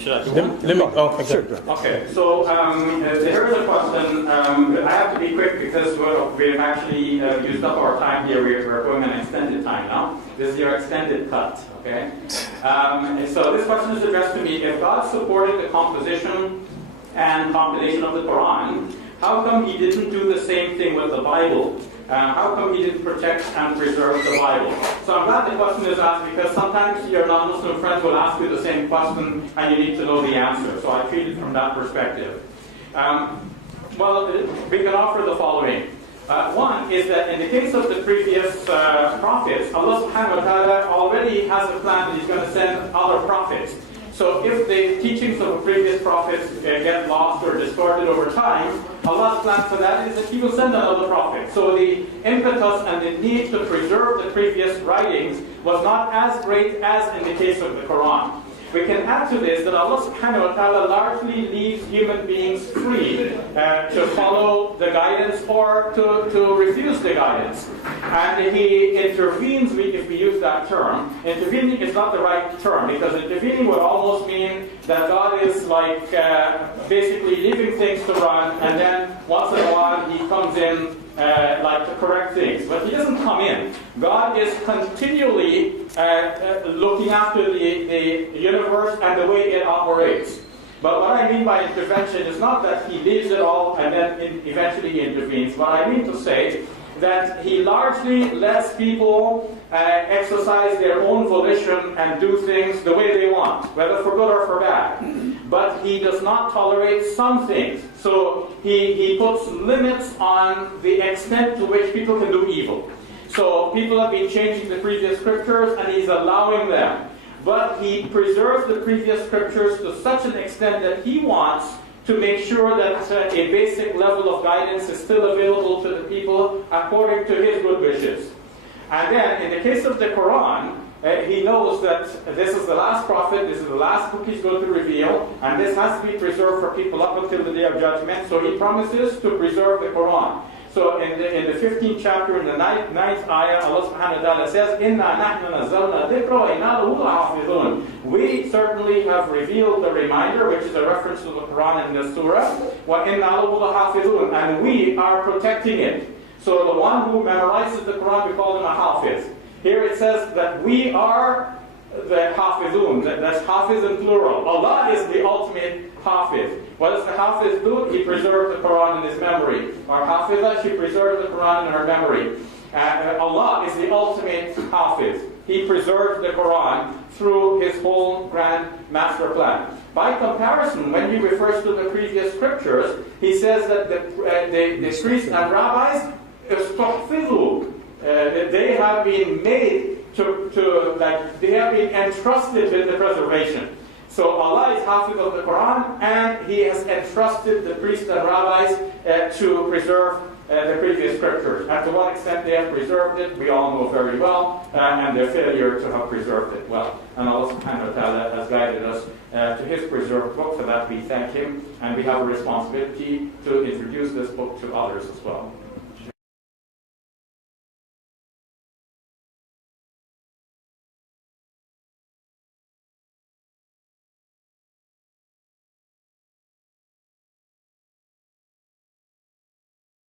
Should I? Let me, oh, okay. Sure. Okay, so here is a question. I have to be quick because we've actually used up our time here. We're going an extended time now. This is your extended cut, okay? So this question is addressed to me. If God supported the composition and compilation of the Quran, how come he didn't do the same thing with the Bible? How come he didn't protect and preserve the Bible? So I'm glad the question is asked because sometimes your non-Muslim friends will ask you the same question and you need to know the answer. So I treat it from that perspective. Well, we can offer the following. One is that in the case of the previous prophets, Allah subhanahu wa ta'ala already has a plan that he's going to send other prophets. So if the teachings of the previous prophets get lost or distorted over time, Allah's plan for that is that he will send another prophet. So the impetus and the need to preserve the previous writings was not as great as in the case of the Quran. We can add to this that Allah subhanahu wa ta'ala largely leaves human beings free to follow the guidance or to refuse the guidance. And he intervenes, if we use that term. Intervening is not the right term because intervening would almost mean that God is like basically leaving things to run and then once in a while he comes in like to correct things. But he doesn't come in. God is continually looking after the universe and the way it operates. But what I mean by intervention is not that he leaves it all and then eventually he intervenes. What I mean to say that he largely lets people exercise their own volition and do things the way they want, whether for good or for bad. But he does not tolerate some things. So he puts limits on the extent to which people can do evil. So people have been changing the previous scriptures and he's allowing them. But he preserves the previous scriptures to such an extent that he wants to make sure that a basic level of guidance is still available to the people according to his good wishes. And then, in the case of the Quran, he knows that this is the last prophet, this is the last book he's going to reveal, and this has to be preserved for people up until the Day of Judgment, so he promises to preserve the Quran. So in the 15th chapter, in the 9th ayah, Allah subhanahu wa ta'ala says, إِنَّا نَحْنُ نَزَّلْنَا الذِّكْرَ وَإِنَّا لَهُ لَحَافِظُونَ. We certainly have revealed the reminder, which is a reference to the Quran in the surah, وَإِنَّا لَهُ لَحَافِظُونَ. And we are protecting it. So the one who memorizes the Quran, we call him a hafiz. Here it says that we are the hafizun. That's hafiz in plural. Allah is the ultimate hafiz. What does the hafiz do? He preserves the Quran in his memory. Our hafiza, she preserves the Quran in her memory. Allah is the ultimate hafiz. He preserves the Quran through his whole grand master plan. By comparison, when he refers to the previous scriptures, he says that the priests and rabbis, they have been made they have been entrusted with the preservation. So Allah is hafiz of the Quran, and he has entrusted the priests and rabbis to preserve the previous scriptures. And to what extent they have preserved it, we all know very well, and their failure to have preserved it well. And Allah subhanahu wa ta'ala has guided us to his preserved book. For that we thank him, and we have a responsibility to introduce this book to others as well.